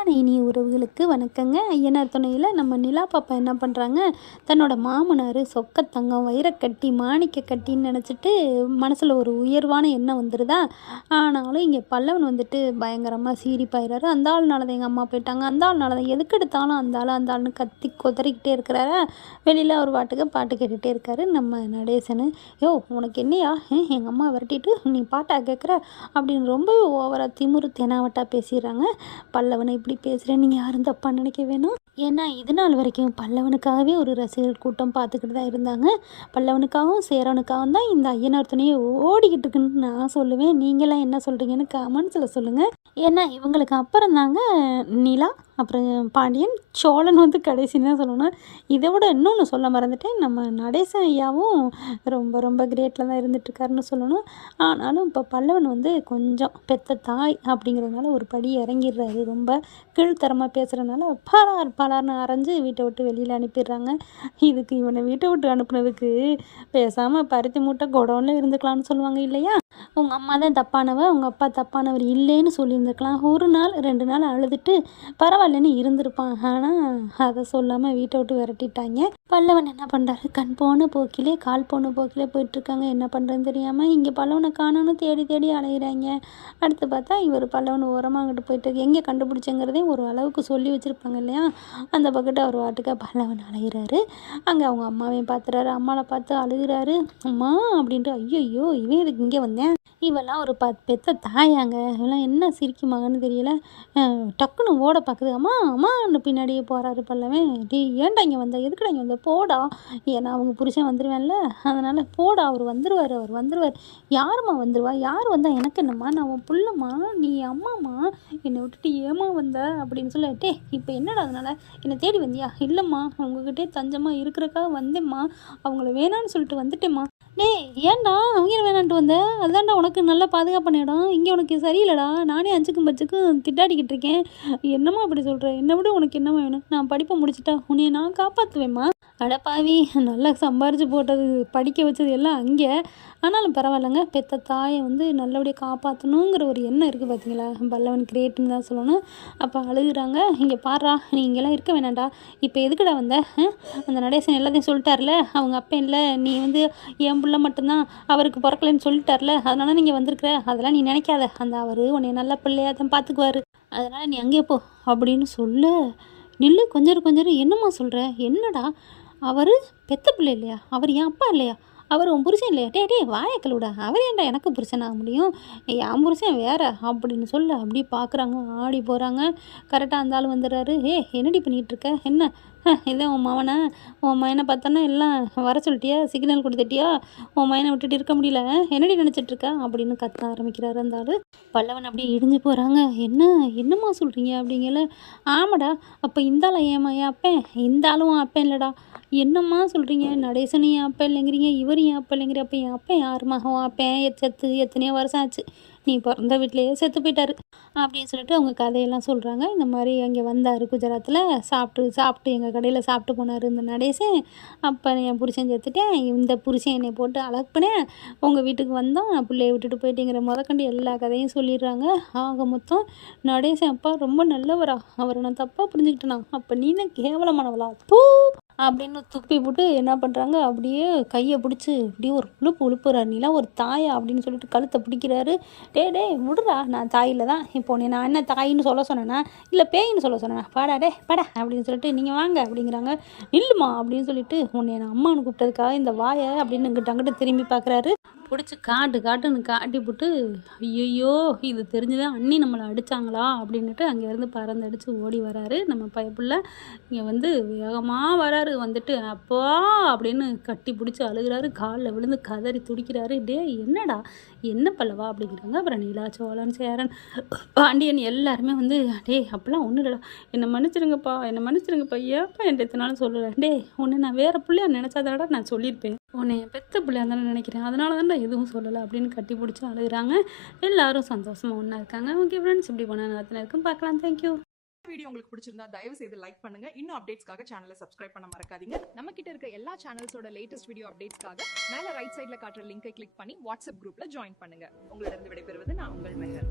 அன்பான இனிய உறவுகளுக்கு வணக்கங்க. ஐயனார் துணையில் நம்ம நிலா பாப்பா என்ன பண்ணுறாங்க, தன்னோட மாமனார் சொக்கத்தங்கம் வைரக்கட்டி மாணிக்க கட்டின்னு நினச்சிட்டு மனசில் ஒரு உயர்வான எண்ணம் வந்துடுதா. ஆனாலும் இங்கே பல்லவன் வந்துட்டு பயங்கரமாக சீரிப்பாயிறாரு. அந்த ஆள்னால தான் எங்கள் அம்மா போயிட்டாங்க, அந்த ஆள்னால தான் எதுக்கு எடுத்தாலும் அந்த ஆள்னு கத்தி கொதறிக்கிட்டே இருக்கிறாரா. வெளியில் அவர் பாட்டுக்கு பாட்டு கேட்டுகிட்டே இருக்காரு நம்ம நடேசனு. யோ உனக்கு என்னையா, எங்கள் அம்மா விரட்டிட்டு நீ பாட்டா கேட்குற அப்படின்னு ரொம்பவே ஓவராக திமுரு தெனாவட்டா பேசிடுறாங்க. பல்லவனை இப்படி பேசுகிறேன், நீங்கள் யாரும் தப்பாக நினைக்க வேணும். ஏன்னா இது நாள் வரைக்கும் பல்லவனுக்காகவே ஒரு ரசிகர் கூட்டம் பார்த்துக்கிட்டு தான் இருந்தாங்க. பல்லவனுக்காகவும் சேரவனுக்காகவும் தான் இந்த ஐயனார் துணையை ஓடிக்கிட்டு இருக்குன்னு நான் சொல்லுவேன். நீங்களாம் என்ன சொல்கிறீங்கன்னு கமெண்ட்ஸில் சொல்லுங்கள். ஏன்னா இவங்களுக்கு அப்புறம் தாங்க நிலா, அப்புறம் பாண்டியன், சோழன் வந்து கடைசின்னு தான் சொல்லணும். இதை விட இன்னொன்று சொல்ல மறந்துட்டேன், நம்ம நடேசன் ஐயாவும் ரொம்ப ரொம்ப கிரேட்டில் தான் இருந்துகிட்ருக்காருன்னு சொல்லணும். ஆனாலும் இப்போ பல்லவன் வந்து கொஞ்சம் பெத்த தாய் அப்படிங்கிறதுனால ஒரு படி இறங்கிடுறாரு. ரொம்ப கீழ்த்தரமாக பேசுகிறதுனால பலார்னு அரைஞ்சு வீட்டை விட்டு வெளியில் அனுப்பிடுறாங்க. இதுக்கு இவனை வீட்டை விட்டு அனுப்புனதுக்கு பேசாமல் பருத்தி மூட்டை குடோனில் இருந்துக்கலாம்னு சொல்லுவாங்க இல்லையா. உங்கள் அம்மா தான் தப்பானவ, உங்கள் அப்பா தப்பானவர் இல்லைன்னு சொல்லியிருந்துருக்கலாம். ஒரு நாள் 2 நாள் அழுதுட்டு பரவாயில்லன்னு இருந்திருப்பான். ஆனால் அதை சொல்லாமல் வீட்டை விட்டு விரட்டிட்டாங்க. பல்லவன் என்ன பண்ணுறாரு, கண் போன போக்கிலே கால் போன போக்கிலே போயிட்டுருக்காங்க. என்ன பண்ணுறதுன்னு தெரியாமல் இங்கே பல்லவனை காணோன்னு தேடி தேடி அலைகிறாங்க. அடுத்து பார்த்தா இவர் பல்லவன் ஓரமாக அங்கிட்டு போயிட்டு எங்கே கண்டுபிடிச்சங்கிறதே ஒரு அளவுக்கு சொல்லி வச்சுருப்பாங்க இல்லையா. அந்த பக்கத்து அவர் வாட்டுக்க பல்லவன் அலைகிறாரு. அங்கே அவங்க அம்மாவையும் பார்த்துறாரு. அம்மாவை பார்த்து அழுகிறாரு. அம்மா அப்படின்ட்டு. ஐயோ இவன் இதுக்கு இங்கே வந்தேன், இவெல்லாம் ஒரு பெத்த தாயாங்க, இவெல்லாம் என்ன சிரிக்குமாங்கன்னு தெரியல. டக்குன்னு ஓட பார்க்குது. அம்மா அம்மான்னு பின்னாடியே போகிறாரு பல்லவன். டே ஏன்டா இங்கே வந்த, எதுக்குடா இங்கே வந்த, போடா. ஏன்னா அவங்க புருஷன் வந்துடுவேன்ல, அதனால் போடா, அவர் வந்துடுவார். யாரும்மா வந்துடுவா, யார் வந்தால் எனக்கு என்னம்மா, நான் உன் புள்ளம்மா, நீ அம்மாம்மா, என்னை விட்டுட்டு ஏமா வந்த அப்படின்னு சொல்ல. டே இப்போ என்னடா அதனால் என்னை தேடி வந்தியா? இல்லைம்மா, அவங்கக்கிட்டே தஞ்சமாக இருக்கிறக்காக வந்தேம்மா, அவங்கள வேணான்னு சொல்லிட்டு வந்துட்டேம்மா. டேய் ஏன்டா அவங்க வேணான்ட்டு வந்த, அதுதான்டா உனக்கு நல்லா பாதுகாப்பான இடம், இங்கே உனக்கு சரியில்லடா, நானே 5க்கும் 10க்கும் திட்டாடிக்கிட்டு இருக்கேன், என்னம்மா அப்படி சொல்கிற, என்னை விட உனக்கு என்னம்மா வேணும், நான் படிப்பை முடிச்சுட்டா உன்னைய நான் காப்பாற்றுவேம்மா. அடப்பாவி, நல்லா சம்பாரித்து போட்டது படிக்க வச்சது எல்லாம் அங்கே, ஆனாலும் பரவாயில்லைங்க, பெத்த தாயை வந்து நல்லபடியாக காப்பாற்றணுங்கிற ஒரு எண்ணம் இருக்குது பார்த்தீங்களா. பல்லவன் கிரேட்டுன்னு தான் சொல்லணும். அப்போ அழுகுறாங்க. இங்கே பாடுறா, நீ இங்கெல்லாம் இருக்க வேணாண்டா, இப்போ எதுக்குடா வந்த, அந்த நடேசன் எல்லாத்தையும் சொல்லிட்டார்ல, அவங்க அப்பன் இல்லை, நீ வந்து என் பிள்ளை மட்டும்தான், அவருக்கு பிறக்கலைன்னு சொல்லிட்டார்ல, அதனால நீங்கள் வந்திருக்கிற, அதெல்லாம் நீ நினைக்காத, அந்த அவர் உன்னை நல்ல பிள்ளையாக தான் பார்த்துக்குவார், அதனால் நீ அங்கே போ அப்படின்னு சொல்ல. நில்லு கொஞ்சம் என்னம்மா சொல்கிற, என்னடா அவர் பெத்த பிள்ளை இல்லையா, அவர் என் அப்பா இல்லையா, அவர் உன் புருஷன் இல்லையா, டே வாயை கழுவிட, அவர் ஏன்டா எனக்கு புருஷனாக முடியும், என் புருஷன் வேற அப்படின்னு சொல்ல. அப்படி பார்க்குறாங்க, ஆடி போகிறாங்க. கரெக்டாக அந்த ஆள் வந்துடுறாரு. என்னடி பண்ணிகிட்ருக்க, என்ன இல்லை உன் மகனை, உன் மகனை பார்த்தோன்னா எல்லாம் வர சொல்லிட்டியா, சிக்னல் கொடுத்துட்டியா, உன் மகனை விட்டுட்டு இருக்க முடியல, என்னடி நினச்சிட்ருக்க அப்படின்னு கத்த ஆரம்பிக்கிறாரு அந்த ஆள். பல்லவன் அப்படியே இடிஞ்சு போகிறாங்க. என்னம்மா சொல்கிறீங்க அப்படிங்கல. ஆமாடா, அப்போ இந்த ஆளை என் அப்பேன், இந்த ஆளும் அப்பேன் இல்லைடா, என்னம்மா சொல்கிறீங்க, நடேசனும் என் அப்பா இல்லைங்கிறீங்க, இவரும் என் அப்பா இல்லைங்கிற, அப்போ என் அப்பா யார் மகன், அப்பேன் செத்து எத்தனையோ வருஷம் ஆச்சு, நீ பிறந்த வீட்டிலையே செத்து போயிட்டாரு அப்படின்னு சொல்லிட்டு அவங்க கதையெல்லாம் சொல்கிறாங்க. இந்த மாதிரி அங்கே வந்தார் குஜராத்தில், சாப்பிட்டு எங்கள் கடையில் சாப்பிட்டு போனார் இந்த நடேசன். அப்போ என் புருஷன் செத்துட்டேன், இந்த புருஷன் என்னை போட்டு அழப்புனேன், உங்கள் வீட்டுக்கு வந்தோம், நான் பிள்ளைய விட்டுட்டு போயிட்டேங்கிற முதற்கண்டு எல்லா கதையும் சொல்லிடுறாங்க. ஆக மொத்தம் நடேசன் அப்பா ரொம்ப நல்லவரா, அவரை நான் தப்பாக புரிஞ்சுக்கிட்டேனா, அப்போ நீ தான் கேவலமானவளா பூ அப்படின்னு துப்பி போட்டு என்ன பண்ணுறாங்க, அப்படியே கையை பிடிச்சி அப்படியே ஒரு உழுப்புறாரு. நீலாம் ஒரு தாயா அப்படின்னு சொல்லிட்டு கழுத்தை பிடிக்கிறாரு. டே விடுறா, நான் தாயில் தான், இப்போ உன்னை நான் என்ன தாயின்னு சொல்ல சொன்னேன்னா, இல்லை பேயின்னு சொல்ல சொன்னேன்னா, படா அப்படின்னு சொல்லிட்டு நீங்கள் வாங்க அப்படிங்கிறாங்க. நில்லுமா அப்படின்னு சொல்லிட்டு, உன்னை நான் அம்மான்னு கூப்பிட்டதுக்காக இந்த வாயை அப்படின்னு இங்கிட்ட அங்கிட்ட திரும்பி பார்க்குறாரு. பிடிச்சி காட்டுன்னு காட்டி போட்டு, ஐயோ இது தெரிஞ்சுதான் அண்ணி நம்மளை அடித்தாங்களா அப்படின்ட்டு அங்கேருந்து பறந்தடிச்சு ஓடி வராரு நம்ம பயப்புள்ள. இங்கே வந்து வேகமாக வராரு, வந்துட்டு அப்பா அப்படின்னு கட்டி பிடிச்சி அழுகிறாரு, காலில் விழுந்து கதறி துடிக்கிறாரு. என்னடா என்ன பல்லவா அப்படிங்கிறாங்க. அப்புறம் நிலா, சோழன், சேரன், பாண்டியன் எல்லாருமே வந்து அப்பெல்லாம் ஒன்றும் இல்லைடா, என்னை மன்னிச்சிருங்கப்பா ஏப்பா என்கிட்ட எத்தனாலும் சொல்லலை, உன்னை நான் வேறு பிள்ளையா நினச்சாதாடா நான் சொல்லியிருப்பேன், உன்னை என் பெத்த பிள்ளையா தானே நினைக்கிறேன், அதனால தான்டா எதுவும் சொல்லலை அப்படின்னு கட்டி பிடிச்சி அழுகிறாங்க. எல்லாரும் சந்தோஷமாக ஒன்றா இருக்காங்க. ஓகே ஃப்ரெண்ட்ஸ், இப்படி போனால் நடத்தின இருக்கும், பார்க்கலாம். தேங்க்யூ. வீடியோ உங்களுக்கு பிடிச்சிருந்தா தயவு செய்து லைக் பண்ணுங்க. இன்னும் அப்டேட்ஸ்க்காக சேனலை சப்ஸ்கிரைப் பண்ண மறக்காதீங்க. நம்ம கிட்ட இருக்க எல்லா சேனல்ஸோட லேட்டஸ்ட் வீடியோ அப்டேட்ஸ்க்காக மேல ரைட் சைடுல காட்டுற லிங்கை கிளிக் பண்ணி வாட்ஸ்அப் குரூப்ல ஜாயின் பண்ணுங்க. உங்களிடம் விடைபெறுவது நான் உங்கள் மெஹர்.